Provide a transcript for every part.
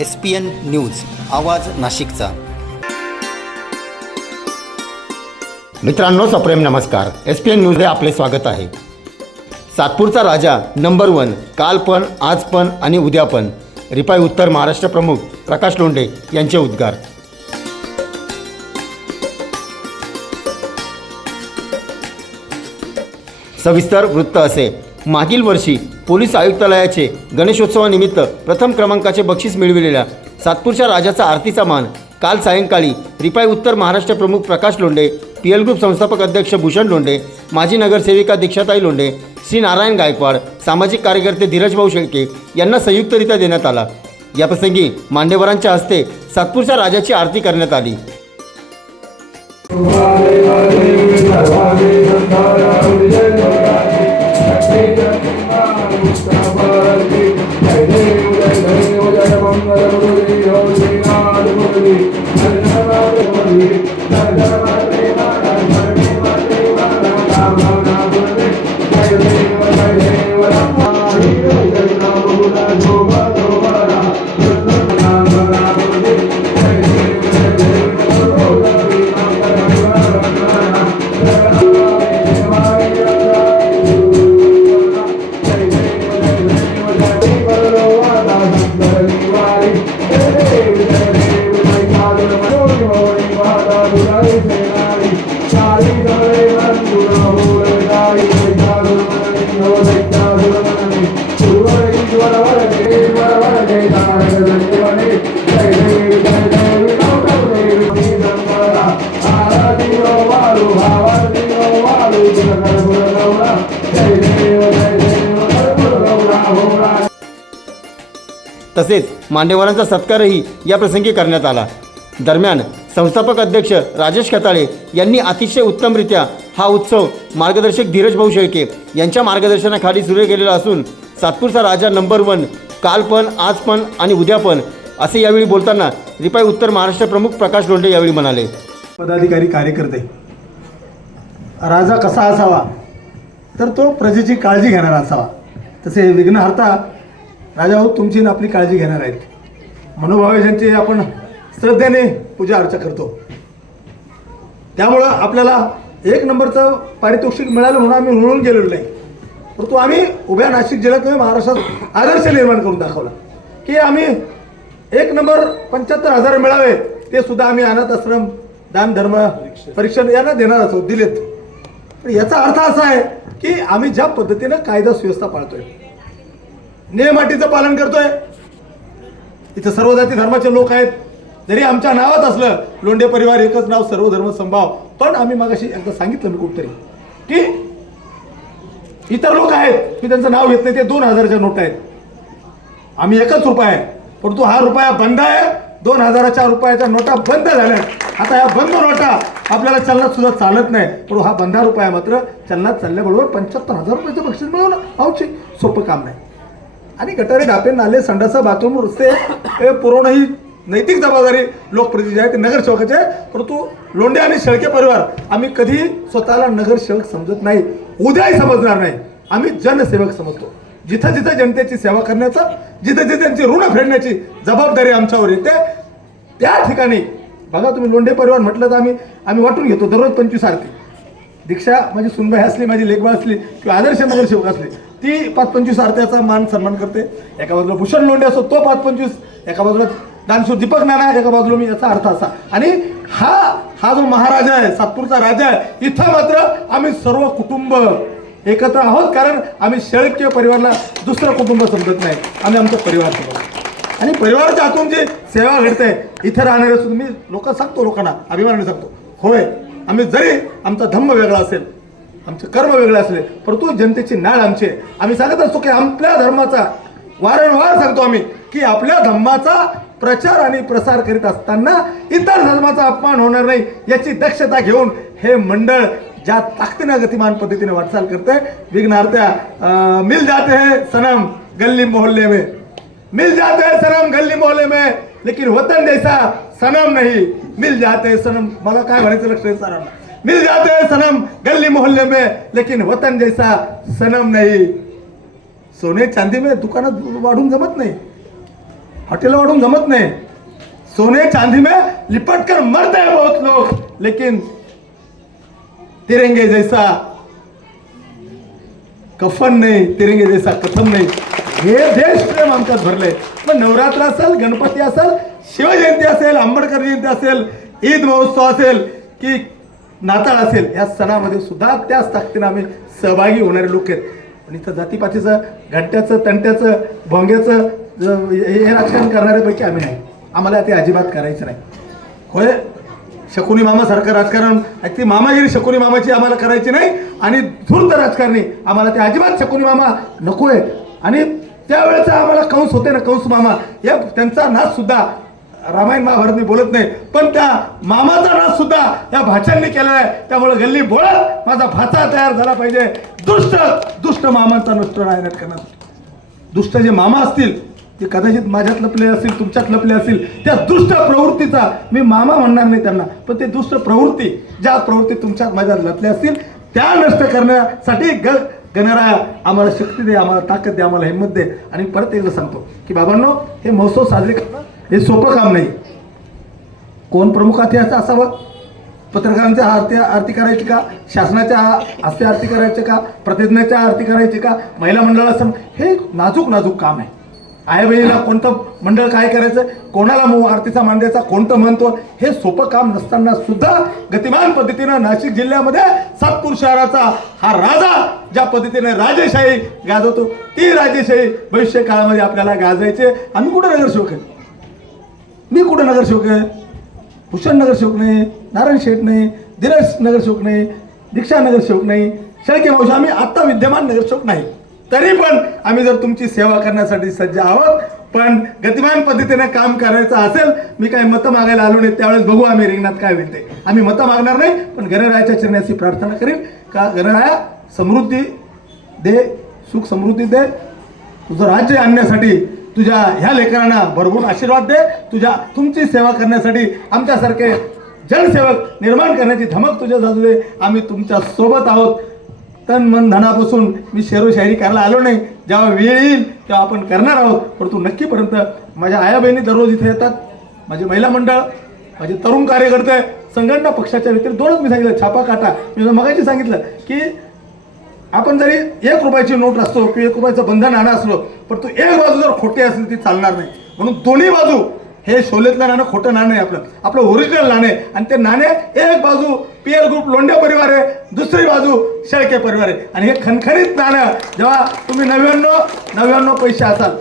S P N news आवाज नाशिकचा. मित्रांनो सप्रेम नमस्कार. एस पी एन न्यूजमध्ये आपले स्वागत आहे. सातपूरचा राजा नंबर वन काल पण आज पण आणि उद्या पण. रिपाई उत्तर महाराष्ट्र प्रमुख प्रकाश लोंढे यांचे उद्गार. सविस्तर वृत्त असे. मागील वर्षी पोलीस आयुक्तालयाचे गणेशोत्सवानिमित्त प्रथम क्रमांकाचे बक्षीस मिळविलेल्या सातपूरच्या राजाचा आरतीचा मान काल सायंकाळी रिपाई उत्तर महाराष्ट्र प्रमुख Prakash Londhe P L group संस्थापक अध्यक्ष भूषण लोंढे माजी नगरसेविका दीक्षाताई लोंढे श्री नारायण गायकवाड सामाजिक कार्यकर्ते धीरजभाऊ शेळके यांना संयुक्तरित्या देण्यात आला याप्रसंगी मान्यवरांच्या हस्ते सातपूरच्या राजाची आरती करण्यात आली Take up the तसेच मान्यवरांचा सत्कारही या प्रसंगी करण्यात आला. दरम्यान संस्थापक अध्यक्ष राजेश खताळे यांनी अतिशय उत्तमरित्या हा उत्सव मार्गदर्शक धीरज भाऊ शेळके यांच्या मार्गदर्शनाखाली सुरू केलेला असून सातपूरचा राजा नंबर वन काल पण आज पण आणि उद्या पण असे यावेळी बोलताना रिपाई उत्तर महाराष्ट्र प्रमुख प्रकाश लोंढे यावेळी म्हणाले. पदाधिकारी कार्यकर्ते राजा कसा असावा? तर तो प्रजेची काळजी घेणारा असावा. तसे विघ्नहर्ता राजा हो तुमची आणि आपली काळजी घेणार आहेत. मनोभावे ज्यांचे आपण श्रद्धेने पूजा अर्चा करतो. त्यामुळं आपल्याला एक नंबरचं पारितोषिक मिळालं म्हणून आम्ही म्हणून गेलेलो नाही. परंतु आम्ही उभ्या नाशिक जिल्ह्यात महाराष्ट्रात आदर्श निर्माण करून दाखवला. की आम्ही एक नंबर पंच्याहत्तर हजार मिळावे ते सुद्धा आम्ही अनाथ आश्रम दान धर्म परीक्षण यांना देणार असो दिलेत. पण याचा अर्थ असा आहे की आम्ही ज्या पद्धतीनं कायदा सुव्यवस्था पाळतोय नियमाटीचं पालन करतोय इथं सर्व जाती धर्माचे लोक आहेत जरी आमच्या नावात असलं लोंढे परिवार एकच नाव सर्वधर्म संभाव पण आम्ही मागाशी एकदा सांगितलं मी कुठतरी की इतर लोक आहेत मी त्यांचं नाव घेत नाही ते दोन हजाराच्या नोट आहेत. आम्ही एकच रुपया आहे परंतु हा रुपया बंद आहे दोन हजाराच्या रुपयाच्या नोटा बंद झाल्या आता ह्या बंद नोटा आपल्याला चलनात सुद्धा चालत नाही पण हा बंधा रुपया मात्र चलनात चालल्याबरोबर पंच्याहत्तर हजार रुपयाचं बक्षीस मिळवणं अवचे सोपं काम नाही. आणि गटारे डापे नाले संडासा बाथरूम रस्ते हे नैतिक जबाबदारी लोकप्रतिनिधी आहे ते नगरसेवकाचे आहे परंतु लोंढे आणि शेळके परिवार आम्ही कधी स्वतःला नगरसेवक समजत नाही उद्याही समजणार नाही आम्ही जनसेवक समजतो. जिथं जिथं जनतेची सेवा करण्याचा जिथं जिथं त्यांची ऋण फेडण्याची जबाबदारी आमच्यावर येते त्या ठिकाणी बघा तुम्ही लोंढे परिवार म्हटलं तर आम्ही आम्ही वाटून घेतो दररोज पंचवीस आरती. दीक्षा माझी सुनबाई असली माझी लेखबा असली किंवा आदर्श नगरसेवक असली ती पाच पंचवीस आरत्याचा मान सन्मान करते. एका बाजूला भूषण लोंढे असो तो पाच पंचवीस एका बाजूला दानशूर दीपक नाना एका बाजूला? मी याचा अर्थ असा. आणि हा हा जो महाराजा आहे सातपूरचा राजा आहे इथं मात्र आम्ही सर्व कुटुंब एकत्र आहोत. कारण आम्ही शेळके परिवारला दुसरं कुटुंब समजत नाही. आम्ही आमचा परिवार समजतो आणि परिवाराच्या हातून जी सेवा घडते इथे राहणारे सुद्धा मी लोक सांगतो लोकांना अभिमानाने सांगतो. होय आम्ही जरी आमचा धम्म वेगळा असेल आमचे कर्म वेगळे असले परंतु जनतेची नाळ आमची आहे. आम्ही सांगत असतो की आपल्या धर्माचा वारंवार सांगतो आम्ही की आपल्या धम्माचा प्रचार आणि प्रसार करीत असताना इतर धर्माचा अपमान होणार नाही याची दक्षता घेऊन हे मंडळ ज्या ताकदीनं गतिमान पद्धतीने वाटचाल करते विघ्नार्थ्या अं, मिल जाते हैं सनम गल्ली मोहल्ले में. मिल जाते हैं सनम गल्ली मोहल्ले में लेकिन वतन जैसा सनम नहीं. मिल जाते हैं सनम मला काय म्हणायचं लक्ष सनम? मिल जाते हैं सनम गल्ली मोहल्ले में लेकिन वतन जैसा सनम नहीं. सोने चांदी में दुकानात वाढून जमत नाही. हॉटेल वाढून जमत नाही. सोने चांदी में लिपट कर मरते हैं बहुत लोग. लेकिन तिरंगे जैसा कफन नाही तिरंगे जैसा कथन नाही. हे देश प्रेम आमच्यात भरले. मग नवरात्र असेल गणपती असेल शिवजयंती असेल आंबेडकर जयंती असेल ईद महोत्सव असेल की नाताळ असेल या सणामध्ये सुद्धा त्याच ताकदीनं आम्ही सहभागी होणारे लोक आहेत. पण इथं जातीपातीचं घंट्याचं तंट्याचं भोंग्याचं हे हे राजकारण करणाऱ्यापैकी आम्ही नाही. आम्हाला ते अजिबात करायचं नाही. होय? शकुनी मामासारखं राजकारण ती मामागिरी शकुनी मामाची आम्हाला करायची नाही आणि धूर्त राजकारणी आम्हाला ते अजिबात शकुनी मामा नकोय. आणि त्यावेळेचा आम्हाला कंस होते ना कंस मामा. या त्यांचा नाचसुद्धा रामायण महाभारत मी बोलत नाही पण त्या मामाचा नाच सुद्धा या भाच्यांनी केलेला आहे. त्यामुळे गल्ली बोळत माझा भाचा तयार झाला पाहिजे. दुष्ट दुष्ट मामांचा नष्ट नायनाट करणार दुष्ट जे मामा असतील ते कदाचित माझ्यात लपले असतील तुमच्यात लपले असतील त्या दुष्ट प्रवृत्तीचा मी मामा म्हणणार नाही त्यांना. पण ते दुष्ट प्रवृत्ती ज्या प्रवृत्ती तुमच्यात माझ्यात लपल्या असतील त्या नष्ट करण्यासाठी ग गणराया आम्हाला शक्ती दे आम्हाला ताकद दे आम्हाला हिंमत दे. आणि परत एकदा सांगतो की बाबांनो हे महोत्सव साजरे करणं हे सोपं काम नाही. कोण प्रमुख अतिहास असावं? पत्रकारांच्या आरती आरती करायची का? शासनाच्या हस्ते आरती करायचे का? प्रतिज्ञाच्या आरती करायची का? महिला मंडळाचं हे नाजूक नाजूक काम आहे. आई बहिणीला कोणतं मंडळ काय करायचं? कोणाला मऊ आरतीचा मांडायचा कोणतं म्हणतो हे सोपं काम नसताना सुद्धा गतिमान पद्धतीनं नाशिक जिल्ह्यामध्ये सातपूर शहराचा हा राजा ज्या पद्धतीने राजेशाही गाजवतो ती राजेशाही भविष्य काळामध्ये आपल्याला गाजायचे. आम्ही कुठं नगरसेवक आहे? मी कुठं नगरसेवक आहे? भूषण नगरसेवक नाही नारायण शेठ नाही दिनेश नगरसेवक नाही दीक्षा नगरसेवक नाही शेळके मावशी आम्ही आत्ता विद्यमान नगरसेवक नाही. तरी पण आम्ही जर तुमची सेवा करण्यासाठी सज्ज आहोत पण गतिमान पद्धतीने काम करायचं असेल मी काही मतं मागायला आलो नाही त्यावेळेस बघू आम्ही रिंगणात काय होईल ते. आम्ही मतं मागणार नाही पण गणरायाच्या चरण्याची प्रार्थना करीन का गणराया समृद्धी दे सुख समृद्धी दे. तुझं राज्य आणण्यासाठी तुझ्या ह्या लेकरांना भरभरून आशीर्वाद दे. तुझ्या तुमची सेवा करण्यासाठी आमच्यासारखे जनसेवक निर्माण करण्याची धमक तुझ्या जाजू दे. आम्ही तुमच्यासोबत आहोत. तन मन धनापासून मी शेरो शायरी करायला आलो नाही. जेव्हा वेळ येईल तेव्हा आपण करणार आहोत. परंतु नक्कीपर्यंत माझ्या आया बहिणी दररोज इथे येतात. माझे महिला मंडळ माझे तरुण कार्यकर्ते संघटना पक्षाच्या व्यतिरिक्त दोनच मी सांगितलं छापा काटा मी मगाशी सांगितलं की आपण जरी एक रुपयाची नोट असतो किंवा एक रुपयाचं बंधन आणा असलो पण तो एक बाजू जर खोटी असेल ती चालणार नाही. म्हणून दोन्ही बाजू हे शोलेतलं नाणं खोटं नाणं आहे आपलं. आपलं ओरिजिनल नाणं आहे. आणि ते नाणे एक बाजू पी एल ग्रुप लोंढे परिवार आहे दुसरी बाजू शेळके परिवार आहे. आणि हे खणखणीत नाणं जेव्हा तुम्ही नव्याण्णव नव्याण्णव पैसे असाल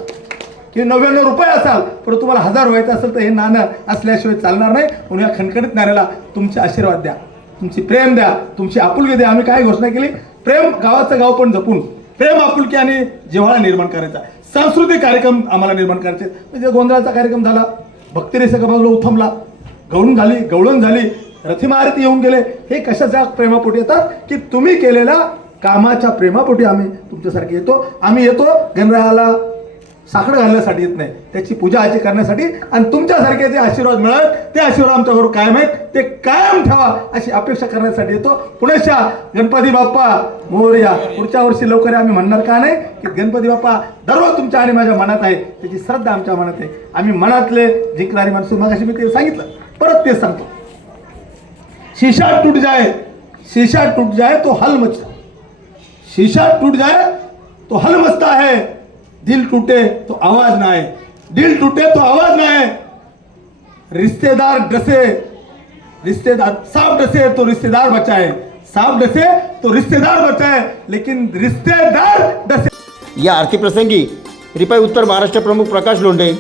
की नव्याण्णव रुपये असाल पण तुम्हाला हजार व्हायचं असेल तर हे नाणं असल्याशिवाय चालणार नाही. म्हणून या खणखणीत नाण्याला तुमचे आशीर्वाद द्या. तुमची प्रेम द्या. तुमची आपुलकी द्या. आम्ही काय घोषणा केली? प्रेम गावाचं गाव पण जपून प्रेम आपुलकी आणि जिव्हाळा निर्माण करायचा. सांस्कृतिक कार्यक्रम आम्हाला निर्माण करायचे. म्हणजे गोंधळाचा कार्यक्रम झाला भक्तिरेस बाजूला उथमला गवळून झाली गवळण झाली रथिमारती येऊन गेले. हे कशाच्या प्रेमापोटी येतात? की तुम्ही केलेल्या कामाच्या प्रेमापोटी आम्ही तुमच्यासारखे येतो. आम्ही येतो गणरायाला साखर घालण्यासाठी येत नाही. त्याची पूजा आजी करण्यासाठी आणि तुमच्यासारखे जे आशीर्वाद मिळत ते आशीर्वाद आमच्याबरोबर कायम आहेत. ते कायम ठेवा अशी अपेक्षा करण्यासाठी येतो. पुण्याच्या गणपती बाप्पा मोरया पुढच्या वर्षी लवकर आम्ही म्हणणार का नाही की गणपती बाप्पा दररोज तुमच्या आणि माझ्या मनात आहे. त्याची श्रद्धा आमच्या मनात आहे. आम्ही मनातले जिंकणारी माणसं मग मी ते सांगितलं. परत तेच सांगतो. शीशा टूट जाए शीशा टूट जाए तो हल मचता शीशा टूट जाए तो हल मचता है दिल टूटे तो आवाज़ ना आए। दिल टूटे तो आवाज़ ना आए। रिश्तेदार डसे, रिश्तेदार सांप डसे तो रिश्तेदार बचाए। सांप डसे तो रिश्तेदार बचाए, लेकिन रिश्तेदार डसे। या आरतीप्रसंगी रिपाई उत्तर महाराष्ट्र प्रमुख प्रकाश लोंढे,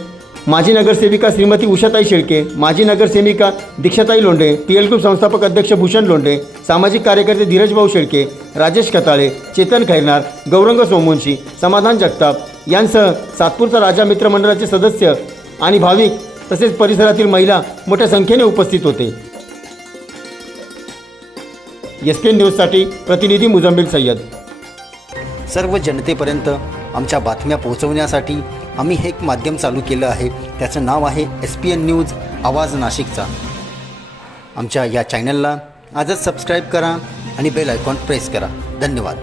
माजी नगरसेविका श्रीमती उषाताई शेळके, माजी नगरसेविका Dikshatai Londhe, P L group संस्थापक अध्यक्ष भूषण लोंढे, सामाजिक कार्यकर्ते धीरजभाऊ शेळके, राजेश कताळे, चेतन खैरनार, गौरंग सोमवंशी, समाधान जगताप यांसह सातपूरचा राजा मित्र मंडळाचे सदस्य आणि भाविक तसेच परिसरातील महिला मोठ्या संख्येने उपस्थित होते. एस के न्यूजसाठी प्रतिनिधी मुजम्मिल सय्यद. सर्व जनतेपर्यंत आमच्या बातम्या पोहोचवण्यासाठी आम्ही हे एक माध्यम चालू केलं आहे. त्याचं नाव आहे एस पी एन न्यूज आवाज नाशिकचा. आमच्या या चॅनलला आजच सबस्क्राईब करा आणि बेल आयकॉन प्रेस करा. धन्यवाद.